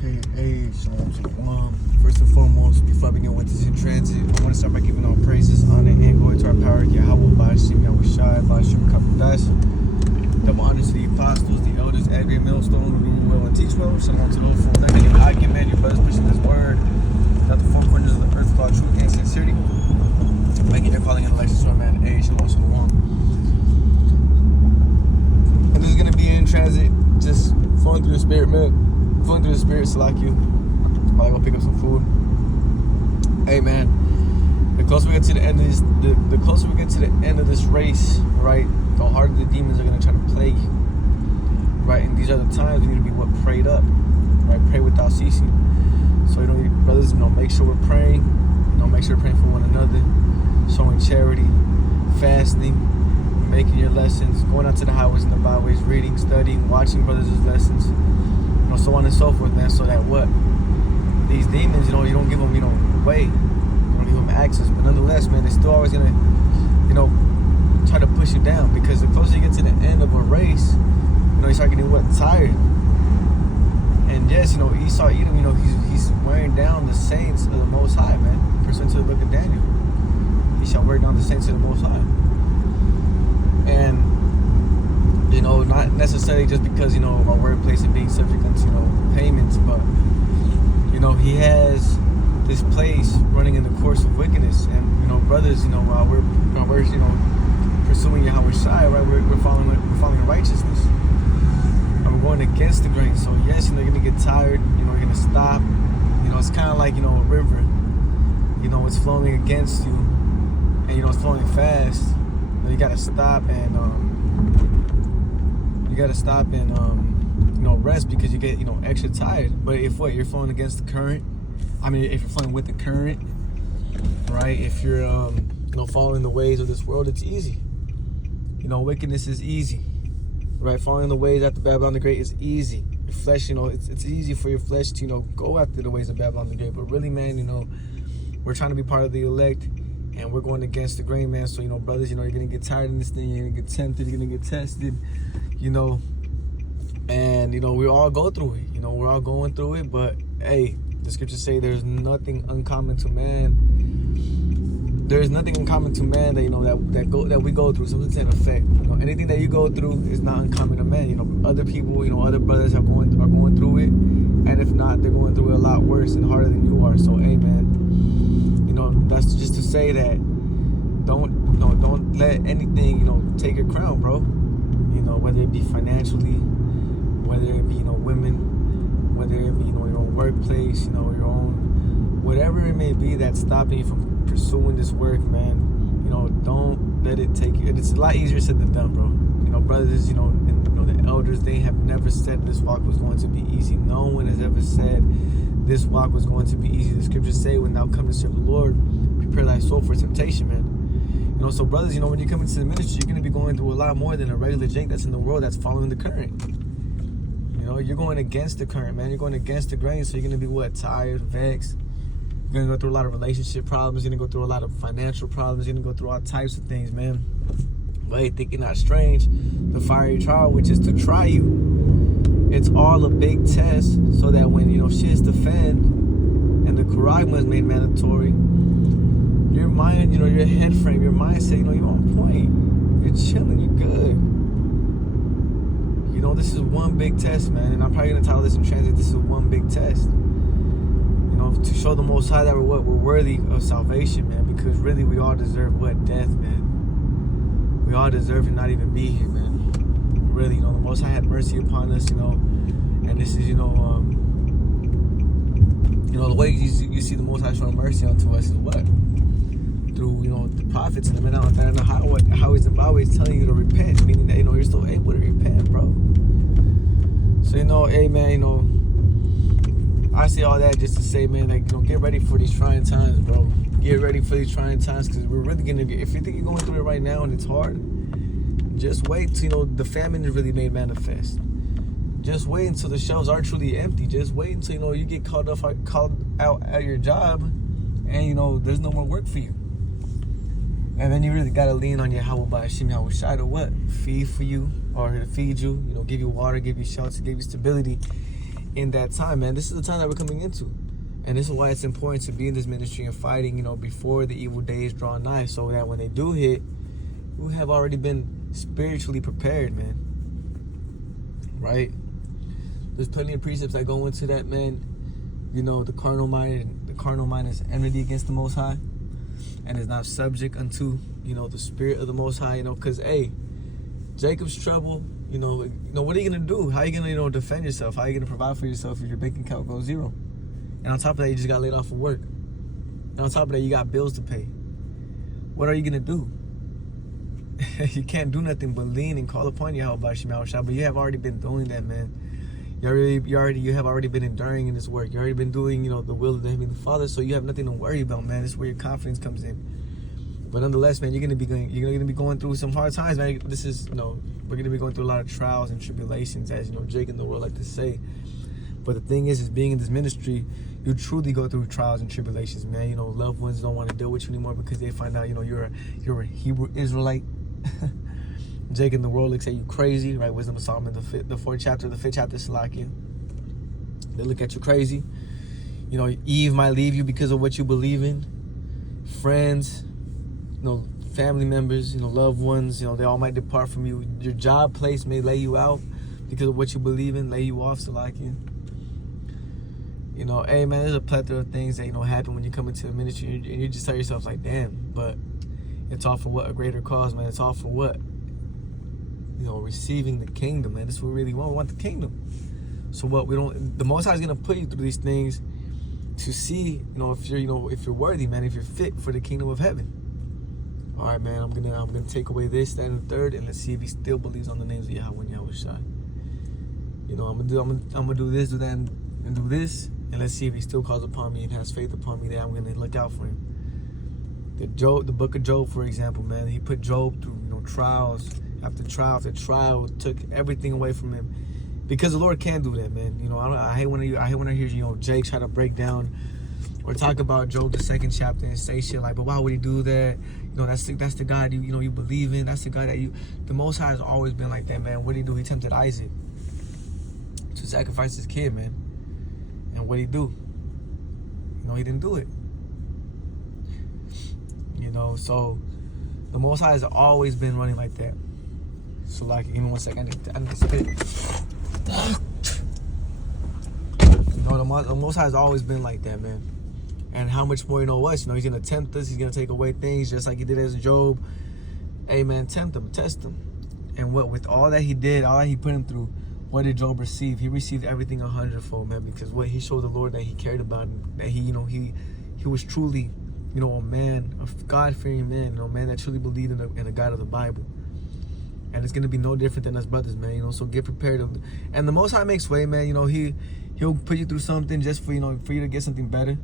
Okay, hey, shalom. First and foremost, before I begin with this in transit, I want to start by giving all praises, honor, and glory to our power, Yahweh, Bashim, Yahushai, Bashim, Kapudash. Double honor to the apostles, the elders, Adrian, Millstone, who rule well and teach well. Shalom to those for learning and argument, your brothers pushing this word. Not the four corners of the earth, called truth and sincerity. Making your calling and election sure, man. Hey, shalom. And this is going to be in transit, just flowing through the spirit, man. Flowing through the spirit, Salakia. While I go pick up some food. Hey, man. The closer we get to the end of this, the closer we get to the end of this race, right? The harder the demons are gonna try to plague you, right? And these are the times we need to be prayed up, right? Pray without ceasing. So brothers, make sure we're praying. Make sure we're praying for one another, showing charity, fasting, making your lessons, going out to the highways and the byways, reading, studying, watching brothers' lessons. So on and so forth, man, so that these demons, you don't give them, way. You don't give them access. But nonetheless, man, they're still always gonna, try to push you down, because the closer you get to the end of a race, you start getting tired. And yes, Esau Edom, he's wearing down the saints of the Most High, man. Pursuant to the book of Daniel. He shall wear down the saints of the Most High. And not necessarily just because, our workplace and being subject to, payments, but, he has this place running in the course of wickedness. And, brothers, while we're pursuing Yahweh Shai, right, we're following righteousness. And we're going against the grain. So, yes, you're going to get tired, you're going to stop. It's kind of like, a river, it's flowing against you, and, it's flowing fast. You got to stop and, rest, because you get, extra tired. But if you're flowing against the current, if you're flowing with the current, right? If you're, following the ways of this world, it's easy. Wickedness is easy, right? Following the ways after Babylon the Great is easy. Your flesh, it's easy for your flesh to, go after the ways of Babylon the Great. But really, man, we're trying to be part of the elect, and we're going against the grain, man. So, brothers, you're going to get tired in this thing. You're going to get tempted. You're going to get tested, And, we all go through it. We're all going through it. But, hey, the scriptures say there's nothing uncommon to man. There's nothing uncommon to man that, that we go through. Something to that effect. Anything that you go through is not uncommon to man. Other people, other brothers are going through it. And if not, they're going through it a lot worse and harder than you are. So, hey, man, that's just to say that don't let anything, take your crown, bro. Whether it be financially, whether it be, women, whether it be, your own workplace, your own, whatever it may be that's stopping you from pursuing this work, man, don't let it take you. It's a lot easier said than done, bro. Brothers, the elders, they have never said this walk was going to be easy. No one has ever said this walk was going to be easy. The scriptures say, when thou come to serve the Lord, prepare thy soul for temptation, man. So brothers, when you come into the ministry, you're going to be going through a lot more than a regular Jake that's in the world that's following the current. You're going against the current, man. You're going against the grain, so you're going to be, tired, vexed. You're going to go through a lot of relationship problems. You're going to go through a lot of financial problems. You're going to go through all types of things, man. But hey, think it not strange, the fiery trial, which is to try you. It's all a big test, so that when, shit hits the fan and the Quran was made mandatory, your mind, your head frame, your mindset, you're on point. You're chilling, you're good. This is one big test, man. And I'm probably going to title this in transit, this is one big test. To show the Most High that we're worthy of salvation, man. Because really, we all deserve death, man. We all deserve to not even be here, man. Really, the Most High had mercy upon us, And this is, the way you see the Most High showing mercy unto us is what? Through, the prophets and the men out there in the highways and byways telling you to repent, meaning that, you're still able to repent, bro. So, hey, man, I say all that just to say, man, get ready for these trying times, bro. Get ready for these trying times, because we're really going to get, if you think you're going through it right now and it's hard, just wait till, the famine is really made manifest. Just wait until the shelves are truly empty. Just wait until, you get called out at your job and, there's no more work for you. And then you really got to lean on Yahweh Bashim Yahushai to what? Feed for you, or to feed you, give you water, give you shelter, give you stability in that time, man. This is the time that we're coming into. And this is why it's important to be in this ministry and fighting, you know, before the evil days draw nigh, so that when they do hit, we have already been spiritually prepared, man. Right? There's plenty of precepts that go into that, man. You know, the carnal mind is enmity against the Most High, and is not subject unto, you know, the Spirit of the Most High. You know, because hey, Jacob's trouble. You know, what are you gonna do? How are you gonna, you know, defend yourself? How are you gonna provide for yourself if your bank account goes zero? And on top of that, you just got laid off of work. And on top of that, you got bills to pay. What are you gonna do? You can't do nothing but lean and call upon Yahweh Shema Shah. But you have already been doing that, man. You have already been enduring in this work. You already been doing, you know, the will of the Heavenly Father. So you have nothing to worry about, man. This is where your confidence comes in. But nonetheless, man, you're gonna be going through some hard times, man. This is, you know, we're gonna be going through a lot of trials and tribulations, as you know, Jake and the world like to say. But the thing is being in this ministry, you truly go through trials and tribulations, man. You know, loved ones don't want to deal with you anymore because they find out, you know, you're a Hebrew Israelite. Jake and the world looks at you crazy, right? Wisdom of Solomon, the 4th chapter, the 5th chapter, Salakia. They look at you crazy. You know, Eve might leave you because of what you believe in. Friends, you know, family members, you know, loved ones, you know, they all might depart from you. Your job place may lay you out because of what you believe in, lay you off, Salakia. You know, hey, man, there's a plethora of things that, you know, happen when you come into the ministry, and you just tell yourself, like, damn, but it's all for what? A greater cause, man. It's all for what? You know, receiving the kingdom, man. This is what we really want. We want the kingdom. So what? The Most High is gonna put you through these things to see, if you're worthy, man, if you're fit for the kingdom of heaven. All right, man. I'm gonna take away this, that, and the third, and let's see if he still believes on the names of Yahweh and Yahweh Shai. I'm gonna do this, do that, and do this, and let's see if he still calls upon me and has faith upon me that I'm gonna look out for him. The book of Job, for example, man, he put Job through, trials after trial after trial, took everything away from him, because the Lord can do that, man. I hate when I hear Jake try to break down or talk about Job, the 2nd chapter, and say shit like, but why would he do that? That's the God you believe in. That's the God that the Most High has always been like that, man. What did he do? He tempted Isaac to sacrifice his kid, man. And what did he do? He didn't do it. So the Most High has always been running like that. So, like, give me 1 second. I need to spit. The Most High has always been like that, man. And how much more, he's gonna tempt us. He's gonna take away things just like he did as Job. Hey, man, tempt him, test him. And with all that he did, all that he put him through, what did Job receive? He received everything 100-fold, man, because what he showed the Lord that he cared about him, that he was truly, a man, a God-fearing man, a man that truly believed in the God of the Bible. And it's gonna be no different than us brothers, man. So get prepared. And the Most High makes way, man. He'll put you through something just for for you to get something better.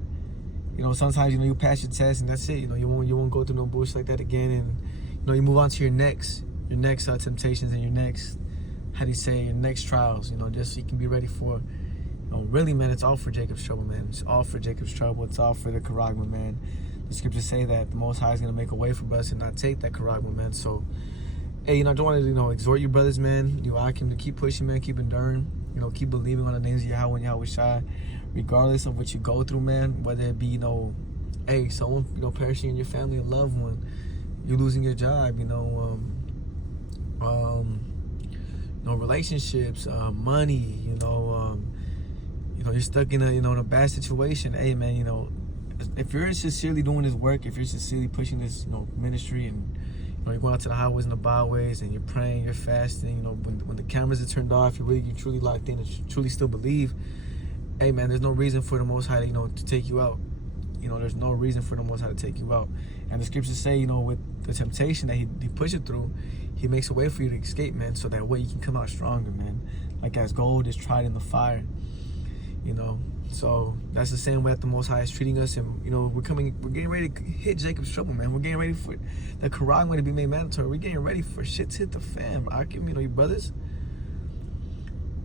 Sometimes you pass your test and that's it. You won't go through no bullshit like that again. And you move on to your next temptations and your next, your next trials. Just so you can be ready for. Really, man, it's all for Jacob's trouble, man. It's all for Jacob's trouble. It's all for the Karagma, man. The scriptures say that the Most High is gonna make a way for us and not take that Karagma, man. So, hey, I just wanted to exhort you brothers, man. I can keep pushing, man. Keep enduring. Keep believing on the names of Yahweh and Yahweh Shai, regardless of what you go through, man. Whether it be hey, someone perishing in your family, a loved one, you losing your job, relationships, money, you're stuck in a bad situation. Hey, man, if you're sincerely doing this work, if you're sincerely pushing this ministry, and you're going out to the highways and the byways, and you're praying, you're fasting, when the cameras are turned off, you're truly locked in and truly still believe, hey, man, there's no reason for the Most High to take you out. There's no reason for the Most High to take you out. And the scriptures say, with the temptation that he pushes through, he makes a way for you to escape, man, so that way you can come out stronger, man. Like as gold is tried in the fire, So that's the same way that the Most High is treating us. And, we're getting ready to hit Jacob's trouble, man. We're getting ready for the Quran to be made mandatory. We're getting ready for shit to hit the fan. You brothers,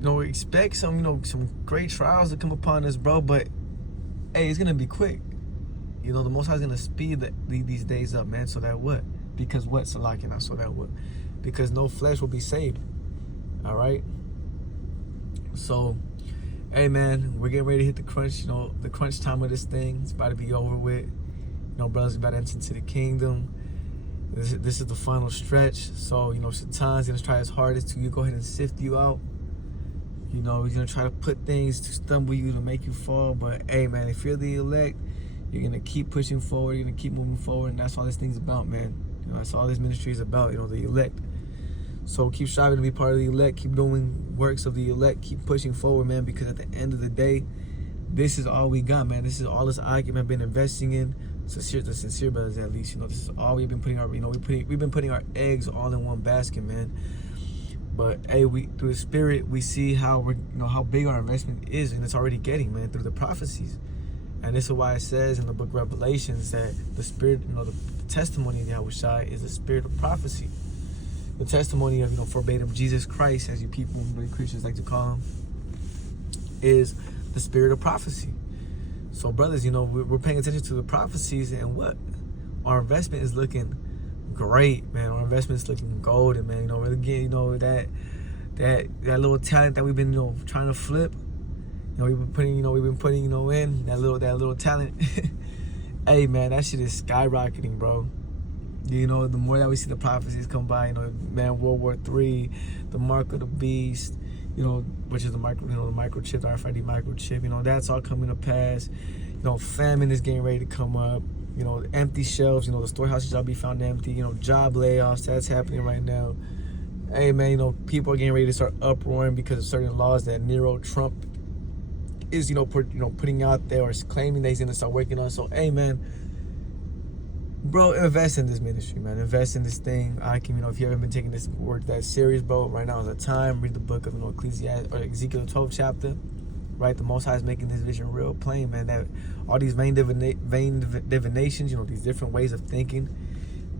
expect some great trials to come upon us, bro. But, hey, it's going to be quick. The Most High is going to speed these days up, man. So that what? Because what, Salakia? So that what? Because no flesh will be saved. All right? So, Hey man, we're getting ready to hit the crunch, the crunch time of this thing. It's about to be over with. Brothers about to enter into the kingdom. This is the final stretch. So, Satan's gonna try his hardest to go ahead and sift you out. He's gonna try to put things to stumble you, to make you fall. But hey man, if you're the elect, you're gonna keep pushing forward, you're gonna keep moving forward, and that's all this thing's about, man. That's all this ministry is about, the elect. So keep striving to be part of the elect, keep doing works of the elect, keep pushing forward, man, because at the end of the day, this is all we got, man. This is all this Akim have been investing in. The sincere brothers, at least, this is all we've been putting our, we've been putting our eggs all in one basket, man. But hey, through the Spirit, we see how how big our investment is, and it's already getting, man, through the prophecies. And this is why it says in the book of Revelations that the Spirit, the testimony of Yahushua is the spirit of prophecy. The testimony of, verbatim Jesus Christ, as you people, Christians like to call him, is the spirit of prophecy. So brothers, we're paying attention to the prophecies, and what? Our investment is looking great, man. Our investment is looking golden, man. We're getting, that little talent that we've been, trying to flip. We've been putting, in that little talent. Hey man, that shit is skyrocketing, bro. The more that we see the prophecies come by, man, World War III, the mark of the beast, which is the microchip, the RFID microchip, that's all coming to pass. Famine is getting ready to come up. Empty shelves, the storehouses shall be found empty. Job layoffs, that's happening right now. Hey man, people are getting ready to start uproaring because of certain laws that Trump is, putting out there or claiming that he's gonna start working on. So hey man, bro, invest in this ministry, man. Invest in this thing. If you haven't been taking this work that serious, bro, right now is the time. Read the book of Ecclesiastes or Ezekiel 12th chapter. Right, the Most High is making this vision real plain, man. That all these vain divinations, these different ways of thinking,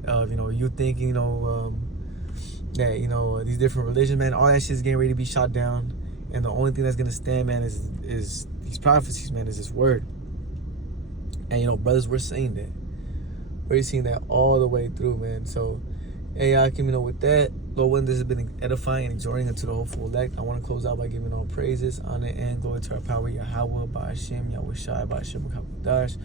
you thinking, that these different religions, man. All that shit is getting ready to be shot down, and the only thing that's gonna stand, man, is these prophecies, man. Is this word. And brothers, we're saying that. We're seeing that all the way through, man. So, hey, Akim, with that, Lord willing, this has been edifying and exhorting unto the hopeful elect. I want to close out by giving all praises, honor, and glory to our power, Yahweh, by Hashem, Yahushai, by Hashem, Kadosh.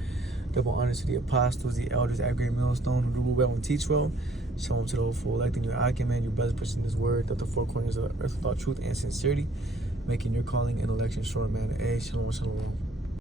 Double honors to the apostles, the elders, at Great Millstone, who do well and teach well. Shalom to the hopeful elect and your Akim, man, your brothers preaching this word, that the four corners of the earth with all truth and sincerity, making your calling and election sure, man. Hey, shalom, shalom.